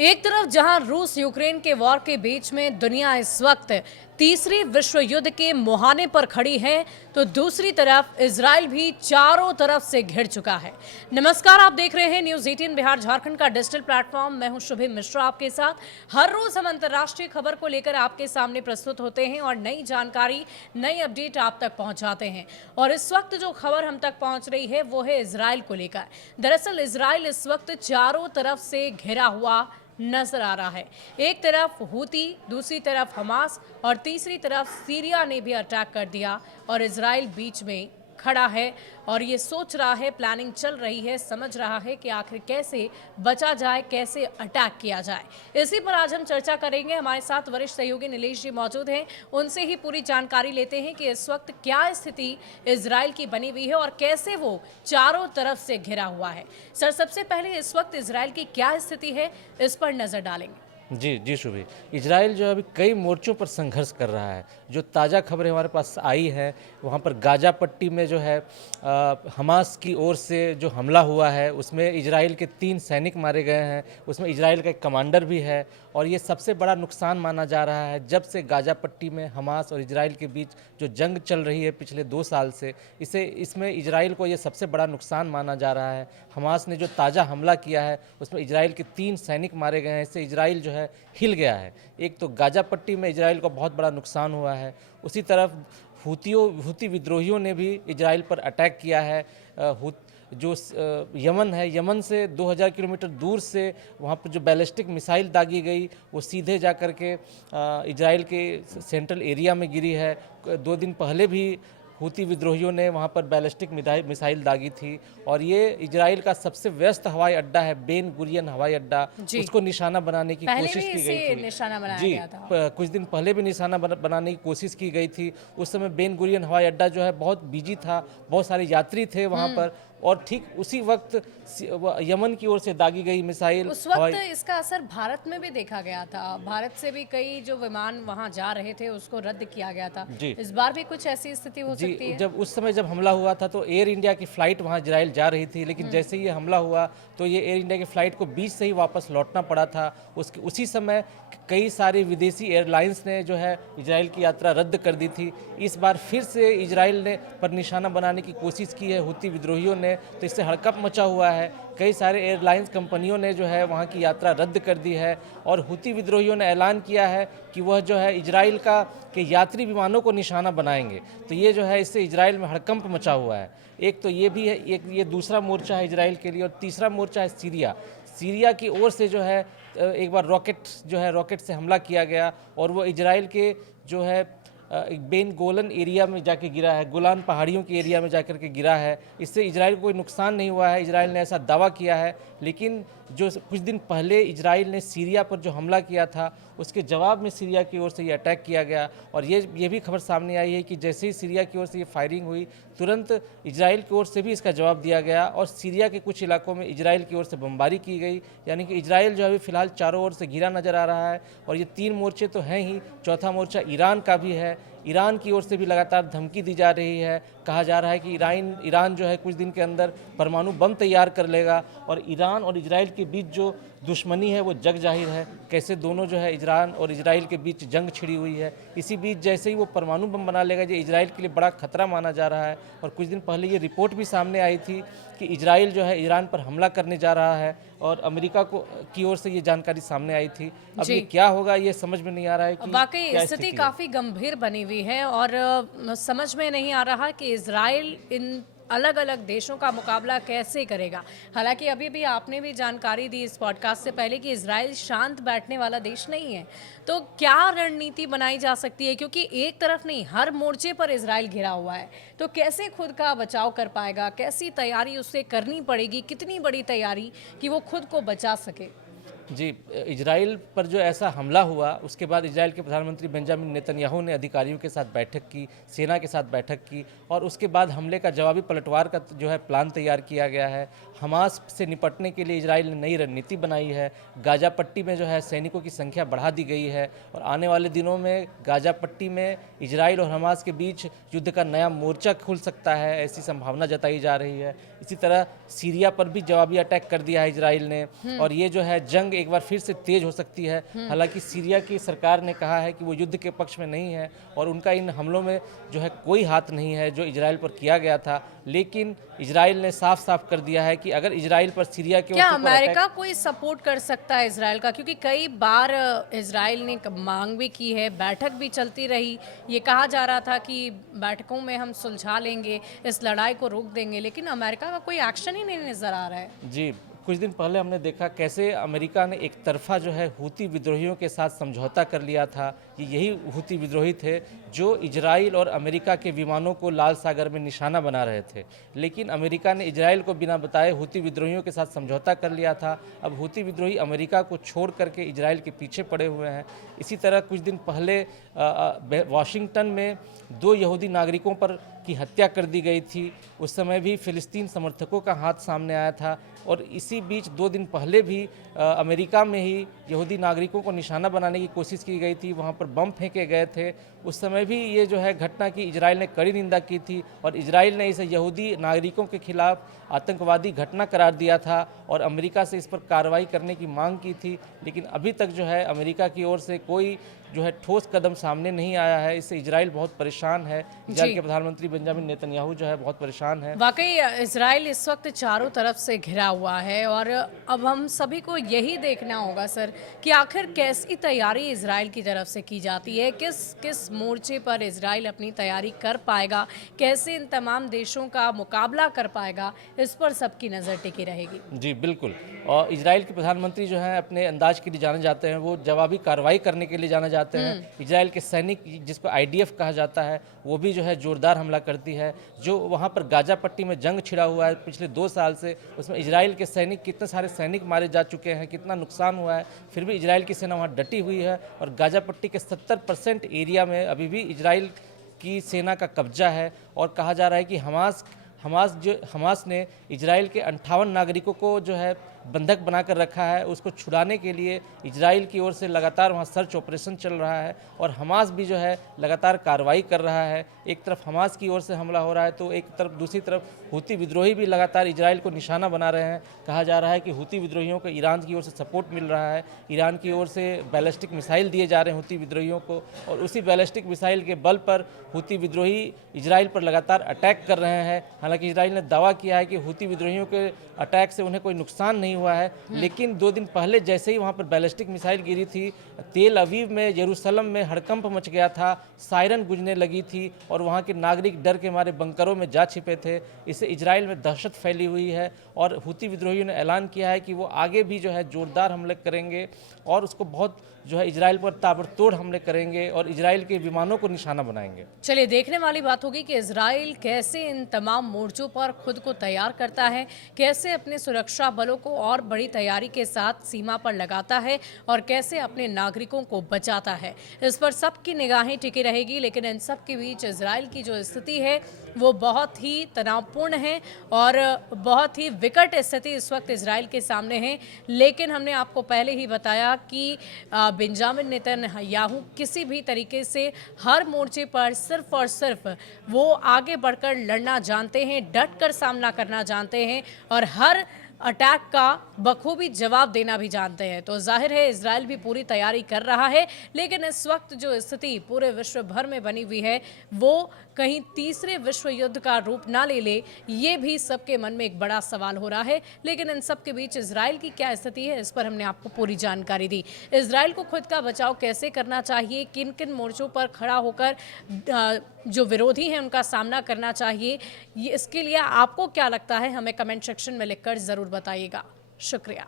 एक तरफ जहां रूस यूक्रेन के वॉर के बीच में दुनिया इस वक्त तीसरे विश्व युद्ध के मुहाने पर खड़ी है, तो दूसरी तरफ इजराइल भी चारों तरफ से घिर चुका है। नमस्कार, आप देख रहे हैं न्यूज 18 बिहार झारखंड का डिजिटल प्लेटफॉर्म। मैं हूं शुभे मिश्रा आपके साथ। हर रोज हम अंतर्राष्ट्रीय खबर को लेकर आपके सामने प्रस्तुत होते हैं और नई जानकारी, नई अपडेट आप तक पहुंचाते हैं। और इस वक्त जो खबर हम तक पहुंच रही है वो है इजराइल को लेकर। दरअसल इजराइल इस वक्त चारों तरफ से घिरा हुआ नजर आ रहा है। एक तरफ हूती, दूसरी तरफ हमास और तीसरी तरफ सीरिया ने भी अटैक कर दिया और इजराइल बीच में खड़ा है और ये सोच रहा है, प्लानिंग चल रही है, समझ रहा है कि आखिर कैसे बचा जाए, कैसे अटैक किया जाए। इसी पर आज हम चर्चा करेंगे। हमारे साथ वरिष्ठ सहयोगी नीलेश जी मौजूद हैं, उनसे ही पूरी जानकारी लेते हैं कि इस वक्त क्या स्थिति इजराइल की बनी हुई है और कैसे वो चारों तरफ से घिरा हुआ है। सर, सबसे पहले इस वक्त इजराइल की क्या स्थिति है, इस पर नजर डालेंगे। जी शुभी। इजराइल जो है अभी कई मोर्चों पर संघर्ष कर रहा है। जो ताज़ा खबरें हमारे पास आई है वहाँ पर गाजा पट्टी में जो है हमास की ओर से जो हमला हुआ है उसमें इजराइल के 3 सैनिक मारे गए हैं, उसमें इजराइल का एक कमांडर भी है। और ये सबसे बड़ा नुकसान माना जा रहा है जब से गाजा पट्टी में हमास और इजराइल के बीच जो जंग चल रही है पिछले 2 साल से, इसमें इजराइल को ये सबसे बड़ा नुकसान माना जा रहा है। हमास ने जो ताज़ा हमला किया है उसमें इजराइल के 3 सैनिक मारे गए हैं। इससे इजराइल जो है हिल गया है। एक तो गाजा पट्टी में इजराइल को बहुत बड़ा नुकसान हुआ है, उसी तरफ हूती विद्रोहियों ने भी इजराइल पर अटैक किया है। जो यमन है, यमन से 2000 किलोमीटर दूर से वहाँ पर जो बैलिस्टिक मिसाइल दागी गई वो सीधे जा कर के इजराइल के सेंट्रल एरिया में गिरी है। 2 दिन पहले भी हूती विद्रोहियों ने वहाँ पर बैलिस्टिक मिसाइल दागी थी। और ये इजराइल का सबसे व्यस्त हवाई अड्डा है, बेन गुरियन हवाई अड्डा, उसको निशाना बनाने की कोशिश की गई थी। निशाना बनाया जी, गया था। कुछ दिन पहले भी निशाना बनाने की कोशिश की गई थी। उस समय बेन गुरियन हवाई अड्डा जो है बहुत बिजी था, बहुत सारे यात्री थे वहाँ पर। और ठीक उसी वक्त यमन की ओर से दागी गई मिसाइल उस वक्त इसका असर भारत में भी देखा गया था। भारत से भी कई जो विमान वहां जा रहे थे उसको रद्द किया गया था। इस बार भी कुछ ऐसी स्थिति हो सकती है। जब उस समय जब हमला हुआ था तो एयर इंडिया की फ्लाइट वहां इजराइल जा रही थी, लेकिन जैसे ही ये हमला हुआ तो ये एयर इंडिया की फ्लाइट को बीच से ही वापस लौटना पड़ा था। उसी समय कई सारी विदेशी एयरलाइंस ने जो है इजराइल की यात्रा रद्द कर दी थी। इस बार फिर से इजराइल ने पर निशाना बनाने की कोशिश की है हूती विद्रोहियों ने, तो इससे हड़कंप मचा हुआ है। कई सारे एयरलाइंस कंपनियों ने जो है वहाँ की यात्रा रद्द कर दी है और हूती विद्रोहियों ने ऐलान किया है कि वह जो है इजराइल के यात्री विमानों को निशाना बनाएंगे। तो ये जो है इससे इजराइल में हड़कंप मचा हुआ है। एक तो ये भी है, एक ये दूसरा मोर्चा है इजराइल के लिए। और तीसरा मोर्चा है सीरिया की ओर से जो है एक बार रॉकेट से हमला किया गया और वो इजराइल के जो है एक बेन गोलन एरिया में जाके गिरा है, गोलान पहाड़ियों के एरिया में जाकर के गिरा है। इससे इजराइल को कोई नुकसान नहीं हुआ है, इजराइल ने ऐसा दावा किया है। लेकिन जो कुछ दिन पहले इजराइल ने सीरिया पर जो हमला किया था उसके जवाब में सीरिया की ओर से ये अटैक किया गया। और ये भी खबर सामने आई है कि जैसे ही सीरिया की ओर से ये फायरिंग हुई तुरंत इजराइल की ओर से भी इसका जवाब दिया गया और सीरिया के कुछ इलाकों में इजराइल की ओर से बमबारी की गई। यानी कि इजराइल जो अभी फिलहाल चारों ओर से घिरा नजर आ रहा है। और ये 3 मोर्चे तो हैं ही, चौथा मोर्चा ईरान का भी है। ईरान की ओर से भी लगातार धमकी दी जा रही है। कहा जा रहा है कि ईरान जो है कुछ दिन के अंदर परमाणु बम तैयार कर लेगा। और ईरान और इजराइल के बीच जो दुश्मनी है वो जग जाहिर है, कैसे दोनों जो है ईरान और इजराइल के बीच जंग छिड़ी हुई है। इसी बीच जैसे ही वो परमाणु बम बना लेगा, ये इजराइल के लिए बड़ा खतरा माना जा रहा है। और कुछ दिन पहले ये रिपोर्ट भी सामने आई थी कि इजराइल जो है ईरान पर हमला करने जा रहा है और अमेरिका की ओर से ये जानकारी सामने आई थी। अब ये क्या होगा ये समझ में नहीं आ रहा है कि वाकई स्थिति काफी गंभीर बनी हुई है और समझ में नहीं आ रहा कि इजराइल इन अलग अलग देशों का मुकाबला कैसे करेगा। हालांकि अभी भी आपने भी जानकारी दी इस पॉडकास्ट से पहले कि इजराइल शांत बैठने वाला देश नहीं है। तो क्या रणनीति बनाई जा सकती है, क्योंकि एक तरफ नहीं हर मोर्चे पर इजराइल घिरा हुआ है, तो कैसे खुद का बचाव कर पाएगा, कैसी तैयारी उससे करनी पड़ेगी, कितनी बड़ी तैयारी कि वो खुद को बचा सके। जी, इजराइल पर जो ऐसा हमला हुआ उसके बाद इजराइल के प्रधानमंत्री बेंजामिन नेतन्याहू ने अधिकारियों के साथ बैठक की, सेना के साथ बैठक की और उसके बाद हमले का जवाबी पलटवार का जो है प्लान तैयार किया गया है। हमास से निपटने के लिए इजराइल ने नई रणनीति बनाई है। गाजा पट्टी में जो है सैनिकों की संख्या बढ़ा दी गई है और आने वाले दिनों में गाजा पट्टी में इजराइल और हमास के बीच युद्ध का नया मोर्चा खुल सकता है, ऐसी संभावना जताई जा रही है। इसी तरह सीरिया पर भी जवाबी अटैक कर दिया है इजराइल ने और ये जो है जंग एक बार फिर से तेज हो सकती है। हालांकि सीरिया की सरकार ने कहा है कि वो युद्ध के पक्ष में नहीं है और उनका इन हमलों में जो है कोई हाथ नहीं है जो इजराइल पर किया गया था, लेकिन इजराइल ने साफ साफ कर दिया है कि अगर इजराइल पर सीरिया के क्या अमेरिका कोई सपोर्ट कर सकता है इजराइल का? क्योंकि कई बार इजराइल ने मांग भी की है, बैठक भी चलती रही, ये कहा जा रहा था कि बैठकों में हम सुलझा लेंगे, इस लड़ाई को रोक देंगे, लेकिन अमेरिका का कोई एक्शन ही नहीं नजर आ रहा है। जी, कुछ दिन पहले हमने देखा कैसे अमेरिका ने एक तरफा जो है हूती विद्रोहियों के साथ समझौता कर लिया था कि यही हूती विद्रोही थे जो इजराइल और अमेरिका के विमानों को लाल सागर में निशाना बना रहे थे। लेकिन अमेरिका ने इजराइल को बिना बताए हूती विद्रोहियों के साथ समझौता कर लिया था। अब हूती विद्रोही अमेरिका को छोड़ करके इजराइल के पीछे पड़े हुए हैं। इसी तरह कुछ दिन पहले वाशिंगटन में 2 यहूदी नागरिकों पर की हत्या कर दी गई थी। उस समय भी फिलिस्तीन समर्थकों का हाथ सामने आया था और इसी बीच 2 दिन पहले भी अमेरिका में ही यहूदी नागरिकों को निशाना बनाने की कोशिश की गई थी, वहाँ पर बम फेंके गए थे। उस समय भी ये जो है घटना की इजराइल ने कड़ी निंदा की थी और इजराइल ने इसे यहूदी नागरिकों के खिलाफ आतंकवादी घटना करार दिया था और अमेरिका से इस पर कार्रवाई करने की मांग की थी। लेकिन अभी तक जो है अमेरिका की ओर से कोई जो है ठोस कदम सामने नहीं आया है। इससे इजराइल बहुत परेशान है। इजराइल के प्रधानमंत्री बेंजामिन नेतन्याहू जो है बहुत परेशान है। वाकई इजराइल इस वक्त चारों तरफ से घिरा हुआ है और अब हम सभी को यही देखना होगा सर कि आखिर कैसी तैयारी इजराइल की तरफ से की जाती है, किस किस मोर्चे पर इजराइल अपनी तैयारी कर पाएगा, कैसे इन तमाम देशों का मुकाबला कर पाएगा, इस पर सबकी नज़र टिकी रहेगी। जी बिल्कुल। और इजराइल के प्रधानमंत्री जो हैं अपने अंदाज के लिए जाने जाते हैं, वो जवाबी कार्रवाई करने के लिए जाने जाते हैं। इजराइल के सैनिक जिसको IDF कहा जाता है वो भी जो है जोरदार हमला करती है। जो वहाँ पर गाजा पट्टी में जंग छिड़ा हुआ है पिछले 2 साल से, उसमें इजराइल के सैनिक कितने सारे सैनिक मारे जा चुके हैं, कितना नुकसान हुआ है, फिर भी इजराइल की सेना वहाँ डटी हुई है और गाजा पट्टी के 70% एरिया में अभी भी इजराइल की सेना का कब्जा है। और कहा जा रहा है कि हमास ने इजराइल के 58 नागरिकों को जो है बंधक बनाकर रखा है। उसको छुड़ाने के लिए इजराइल की ओर से लगातार वहाँ सर्च ऑपरेशन चल रहा है और हमास भी जो है लगातार कार्रवाई कर रहा है। एक तरफ हमास की ओर से हमला हो रहा है तो एक तरफ दूसरी तरफ हूती विद्रोही भी लगातार इजराइल को निशाना बना रहे हैं। कहा जा रहा है कि हूती विद्रोहियों को ईरान की ओर से सपोर्ट मिल रहा है, ईरान की ओर से बैलिस्टिक मिसाइल दिए जा रहे हैं हूती विद्रोहियों को और उसी बैलिस्टिक मिसाइल के बल पर हूती विद्रोही इजराइल पर लगातार अटैक कर रहे हैं। हालांकि इजराइल ने दावा किया है कि हूती विद्रोहियों के अटैक से उन्हें कोई नुकसान नहीं हुआ है, लेकिन 2 दिन पहले जैसे ही वहाँ पर बैलिस्टिक मिसाइल गिरी थी, तेल अवीव में, यरूशलेम में हड़कंप मच गया था, सायरन गूंजने लगी थी और वहाँ के नागरिक डर के मारे बंकरों में जा छिपे थे। इससे इजराइल में दहशत फैली हुई है और हूती विद्रोहियों ने ऐलान किया है कि वो आगे भी जो है जोरदार हमले करेंगे और उसको बहुत जो है इजराइल पर ताबड़तोड़ हमले करेंगे और इजराइल के विमानों को निशाना बनाएंगे। चलिए देखने वाली बात होगी कि इजराइल कैसे इन तमाम मोर्चों पर खुद को तैयार करता है, कैसे अपने सुरक्षा बलों को और बड़ी तैयारी के साथ सीमा पर लगाता है और कैसे अपने नागरिकों को बचाता है। इस पर सबकी निगाहें टिकी रहेगी। लेकिन इन सब के बीच इजराइल की जो स्थिति है वो बहुत ही तनावपूर्ण है और बहुत ही विकट स्थिति इस वक्त इजराइल के सामने है। लेकिन हमने आपको पहले ही बताया कि बेंजामिन नेतन्याहू किसी भी तरीके से हर मोर्चे पर सिर्फ और सिर्फ वो आगे बढ़कर लड़ना जानते हैं, डट कर सामना करना जानते हैं और हर अटैक का बखूबी जवाब देना भी जानते हैं। तो जाहिर है इजराइल भी पूरी तैयारी कर रहा है। लेकिन इस वक्त जो स्थिति पूरे विश्व भर में बनी हुई है वो कहीं तीसरे विश्व युद्ध का रूप ना ले ले, ये भी सबके मन में एक बड़ा सवाल हो रहा है। लेकिन इन सब के बीच इजराइल की क्या स्थिति है, इस पर हमने आपको पूरी जानकारी दी। इजराइल को खुद का बचाव कैसे करना चाहिए, किन किन मोर्चों पर खड़ा होकर जो विरोधी हैं उनका सामना करना चाहिए, ये इसके लिए आपको क्या लगता है हमें कमेंट सेक्शन में लिखकर ज़रूर बताइएगा। शुक्रिया।